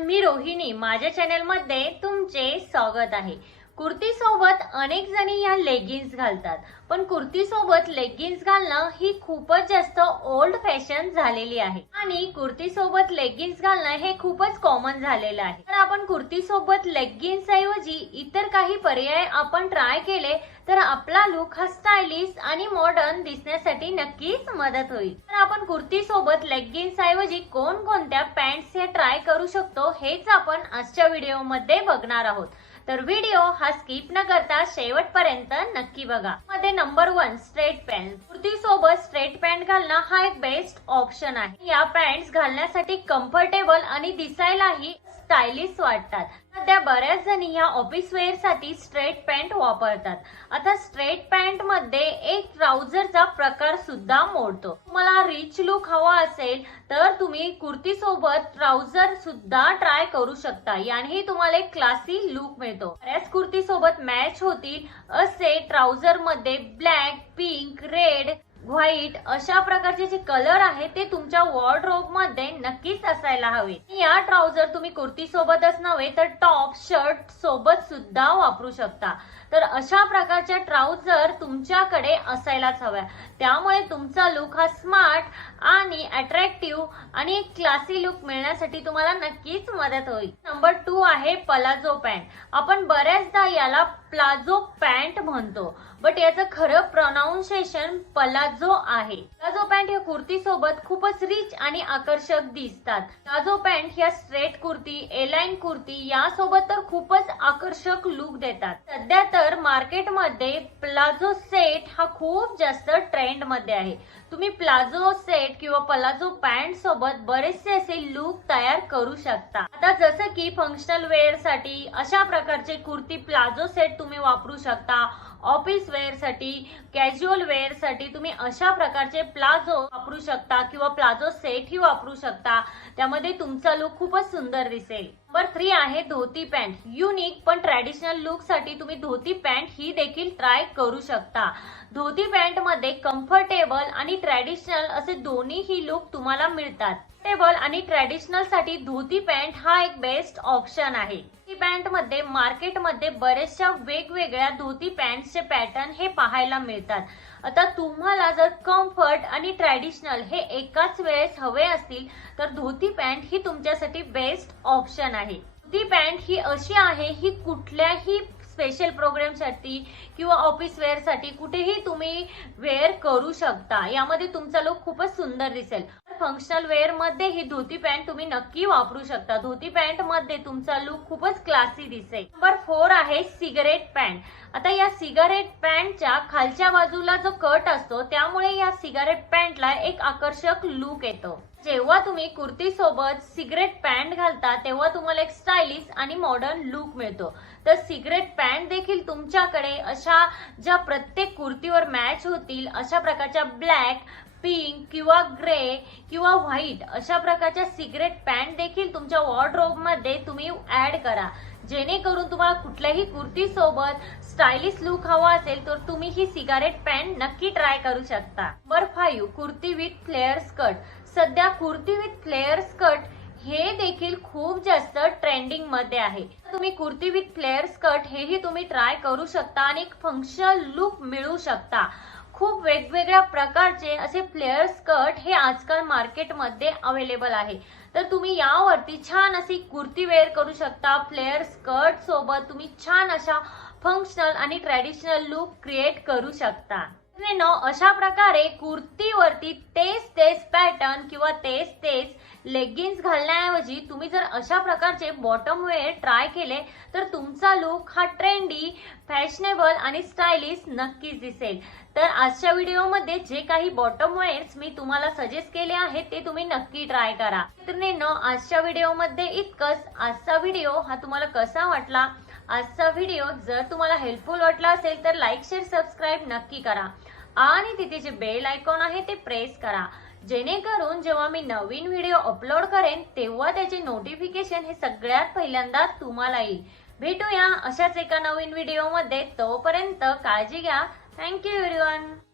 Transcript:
मी रोहिणी, माझ्या चॅनल मध्ये तुमचे स्वागत आहे। कुर्ती सोबत अनेक जणी या लेगिन्स घालतात, पण कुर्ती सोबत लेगिन्स घालणं ही खूपच जास्त ओल्ड फॅशन झालेली आहे आणि कुर्ती सोबत लेगिन्स घालणं हे खूपच कॉमन झालेलं आहे। तर आपण कुर्ती सोबत लेगिन्स ऐवजी इतर काही पर्याय आपण ट्राय केले तर आपला लुक हा स्टायलिश आणि मॉडर्न दिसण्यासाठी नक्कीच मदत होईल। तर आपण कुर्ती सोबत लेगिन्स ऐवजी कोणकोणत्या पॅन्ट्स हे ट्राय करू शकतो हेच आपण आजच्या व्हिडिओ मध्ये बघणार आहोत। तर व्हिडिओ हा स्किप न करता शेवटपर्यंत नक्की बघा। मध्ये नंबर 1 स्ट्रेट पॅन्ट। कुर्ती सोबत स्ट्रेट पॅन्ट घालणं हा एक बेस्ट ऑप्शन आहे। या पॅन्ट्स घालण्यासाठी कम्फर्टेबल आणि दिसायलाही स्टायलिश वाटतात। सध्या बऱ्याच जणी या ऑफिस वेअर साठी स्ट्रेट पॅन्ट वापरतात। आता स्ट्रेट पॅन्ट मध्ये एक ट्राउझरचा प्रकार सुद्धा मोडतो। तुम्हाला रिच लुक हवा असेल तर तुम्ही कुर्ती सोबत ट्राउझर सुद्धा ट्राय करू शकता। यानेही तुम्हाला एक क्लासी लुक मिळतो। बऱ्याच कुर्ती सोबत मॅच होतील असे ट्राउझर मध्ये ब्लॅक, पिंक, रेड, व्हाईट अशा प्रकारचे जे कलर आहे ते तुमच्या वॉर्डरोब मध्ये नक्कीच असायला हवे। या ट्राउझर तुम्ही कुर्ती सोबतच नव्हे तर टॉप, शर्ट सोबत सुद्धा वापरू शकता। तर अशा प्रकारच्या ट्राउझर तुमच्याकडे असायलाच हव्या, त्यामुळे तुमचा लुक हा स्मार्ट आणि अट्रॅक्टिव्ह आणि एक क्लासी लुक मिळण्यासाठी तुम्हाला नक्कीच मदत होईल। नंबर 2 आहे पलाझो पॅन्ट। आपण बऱ्याचदा याला प्लाझो पॅन्ट म्हणतो, बट याचं खरं प्रोनाउन्सिएशन पलाझो आहे। प्लाझो पॅन्ट या कुर्ती सोबत खूपच रिच आणि आकर्षक दिसतात। प्लाझो पॅन्ट या स्ट्रेट कुर्ती, एलाइन कुर्ती यासोबत तर खूपच आकर्षक लुक देतात। सध्या तर मार्केटमध्ये प्लाझो सेट हा खूप जास्त ट्रेंड मध्ये आहे। तुम्ही प्लाझो सेट किंवा पलाझो पॅन्ट सोबत बरेचसे असे लुक तयार करू शकता। आता जसं की फंक्शनल वेअर साठी अशा प्रकारचे कुर्ती प्लाझो सेट तुम्ही वापरू शकता। ऑफिस वेअर साठी, कॅज्युअल वेअर साठी तुम्ही अशा प्रकारचे प्लाझो वापरू शकता किंवा प्लाझो सेट ही वापरू शकता। त्यामध्ये तुमचा लुक खूपच सुंदर दिसेल। नंबर 3 आहे धोती पॅन्ट। युनिक पण ट्रॅडिशनल लुक साठी तुम्ही धोती पॅन्ट ही देखील ट्राय करू शकता। धोती पॅन्ट मध्ये कम्फर्टेबल आणि ट्रॅडिशनल असे दोन्ही ही लुक तुम्हाला मिळतात। कम्फर्टेबल आणि ट्रॅडिशनल साठी धोती पॅन्ट हा एक बेस्ट ऑप्शन आहे। धोती पॅन्ट मध्ये मार्केटमध्ये बरेचशा वेगवेगळ्या धोती पॅन्टचे पॅटर्न हे पाहायला मिळतात। आता तुम्हाला जर कम्फर्ट आणि ट्रॅडिशनल हे एकाच वेळेस हवे असतील तर धोती पॅन्ट ही तुमच्यासाठी बेस्ट ऑप्शन आहे। धोती पॅन्ट ही अशी आहे ही कुठल्याही स्पेशल प्रोग्राम साठी किंवा ऑफिस वेअर साठी कुठेही तुम्ही वेअर करू शकता। यामध्ये तुमचा लुक खूपच सुंदर दिसेल। फंक्शनल वेअर मध्ये ही धोती पॅन्ट तुम्ही नक्की वापरू शकता। धोती पॅन्ट मध्ये तुमचा लुक खूपच क्लासी दिसेल। नंबर 4 आहे सिगारेट पॅन्ट। आता या सिगारेट पॅन्टच्या खालच्या बाजूला जो कट असतो त्यामुळे या सिगारेट पॅन्टला एक आकर्षक लुक येतो। जेव्हा तुम्ही कुर्ती सोबत सिगारेट पॅन्ट घालता तेव्हा तुम्हाला एक स्टायलिश आणि मॉडर्न लुक मिळतो। तर सिगारेट पॅन्ट देखील तुमच्याकडे अशा ज्या प्रत्येक कुर्तीवर मॅच होतील अशा प्रकारच्या ब्लॅक, पिंक किंवा ग्रे किंवा व्हाईट अशा प्रकारच्या सिगारेट पॅन्ट देखील तुमच्या वॉर्डरोब मध्ये तुम्ही ऍड करा, जेणेकरून तुम्हाला कुठल्याही कुर्ती सोबत स्टायलिश लुक हवा असेल तर तुम्ही ही सिगारेट पॅन्ट नक्की ट्राय करू शकता। Number 5 kurti with flare skirt. सध्या कुर्ती विथ फ्लेअर स्कर्ट हे देखील खूप जास्त ट्रेंडिंग मध्ये आहे। तुम्ही कुर्ती विथ फ्लेअर स्कर्ट हेही तुम्ही ट्राय करू शकता आणि एक फंक्शनल लुक मिळू शकता। खूप वेगवेगळ्या प्रकारचे असे फ्लेअर स्कर्ट हे आजकाल मार्केटमध्ये अवेलेबल आहे। तर तुम्ही यावरती छान अशी कुर्ती वेअर करू शकता। फ्लेअर स्कर्ट सोबत तुम्ही छान अशा फंक्शनल आणि ट्रॅडिशनल लुक क्रिएट करू शकता। अशा प्रकारे कुर्तीवरती तेच पॅटर्न किंवा तेच लेगिन्स घालण्याऐवजी तुम्ही जर अशा प्रकारचे बॉटम वेअर ट्राय केले तर तुमचा लुक हा ट्रेंडी, फॅशनेबल आणि स्टायलिश नक्कीच दिसेल। तर आजच्या व्हिडिओमध्ये जे काही बॉटम वेअर्स मी तुम्हाला सजेस्ट केले आहेत ते तुम्ही नक्की ट्राय करा। मित्रांनो, आजच्या व्हिडिओमध्ये इतकंच। आजचा व्हिडिओ हा तुम्हाला कसा वाटला? आजचा व्हिडिओ जर तुम्हाला हेल्पफुल वाटला असेल तर लाईक, शेअर, सबस्क्राईब नक्की करा आणि तिथे जे बेल आयकॉन आहे ते प्रेस करा, जेणेकरून जेव्हा मी नवीन व्हिडिओ अपलोड करेन तेव्हा त्याचे नोटिफिकेशन हे सगळ्यात पहिल्यांदा तुम्हाला येईल। भेटूया अशाच एका नवीन व्हिडिओमध्ये। तोपर्यंत काळजी घ्या। Thank you everyone.